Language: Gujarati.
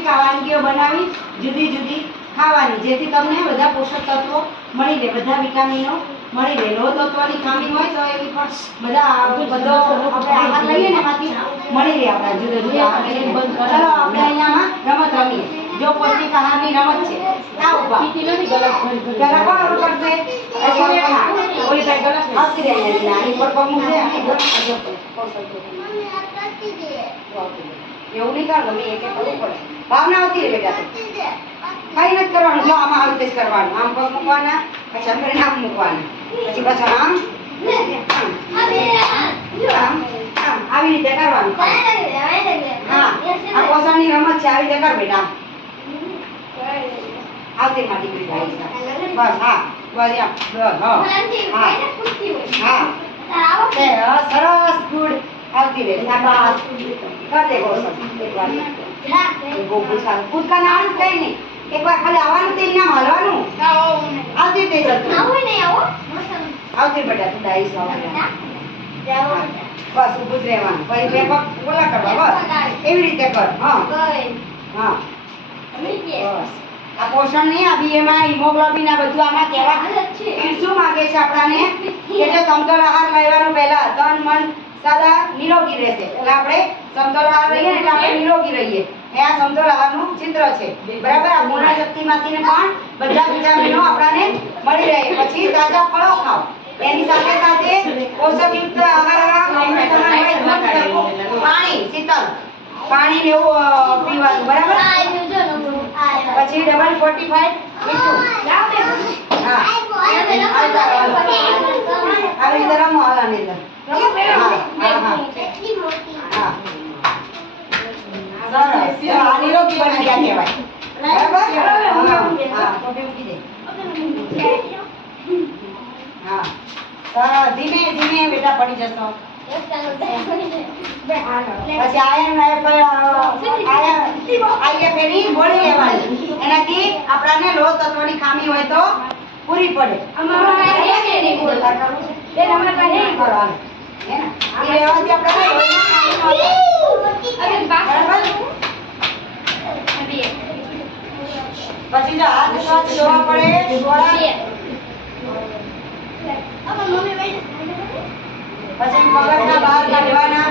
વાનગીઓ બનાવી જુદી જુદી ખાવાની, જેથી તમને બધા પોષક તત્વો મળી રહે, બધા વિટામિનો મળી રહે. લોહ તત્વની ખામી હોય તો એ પણ બધો આપણે આહાર લઈએ ને એમાંથી મળી રહે. આપણા જુદા જુદા ચાલો આપણે અહીંયામાં રમત રમીએ. જો પૌષ્ટિક આહારની રમત છે. આ ઉભા પહેલા કોણ ઓલું કરશે? ઓલી કઈ ગલત આવતી રહે આની પર પગ મૂકશે. એવું નહીં કર, ગમે એક કરવું પડે. ભાવના આવતી રહે બેટા. કઈ નથી કરવાનું. જો આમાં આવી રીતે કરવાનું. આમ પગ મૂકવાના, પછી આપણે આમ મૂકવાના, પછી પાછું આમ આમ આવી રીતે કરવાનું. હા, આ પોષણની રમત છે. આવી રીતે કર બેટા. આવતી માં દીકરી જાય બસ. હા બસ હા હા સરસ ગુડ. આવતી રહે. શાબાશ કર દે ગોસન. કૂદકા ના આવડે કઈ નહીં. એકવાર ખાલી આવવાનું તે નામ હલવાનું. આવતી તે આવતી બેટા. તું ડાઈસ બસ ઊભું જ રહેવાનું. પછી બે પગ ઓલા કરવા. બસ એવી રીતે કર. હા હા બસ. આ પોષણ નહીં, આ બીએમાં હિમોગ્લોબિન આ બધું આમાં કહેવા શું માંગે છે આપણાને કે જે સમતોલ આહાર લેવાનો પહેલા તન મન સદા નિરોગી રહેશે. એટલે આપણે સમતોલ આહાર લઈએ ને એટલે આપણે નિરોગી રહીએ. એ આ સમતોલ આહારનું ચિત્ર છે. બરાબર. આ પૂર્ણ શક્તિમાંથી પણ બધા વિટામિનો આપણને મળી રહે. પછી તાજા ફળો ખાઓ. એની સાથે સાથે પોષકયુક્ત આહાર, પાણી, શીતળ પાણી ને એવું પીવાનું. બરાબર. પછી ડબલ 45 મીઠું. હા આવી રીતે રમો. હાલાની અંદર સરસ. આ નિરોગી બની ગયા કહેવાય. બરાબર. હા ધીમે ધીમે બેટા પડી જશો. પછી આયા પેલી ગોળી લેવાની. એનાથી આપણાને લોહ તત્વની ખામી હોય તો પૂરી પડે. પછી જો હાથ સ્વચ્છ ધોવા પડે. પછી મગજના બહાર કાઢવાના.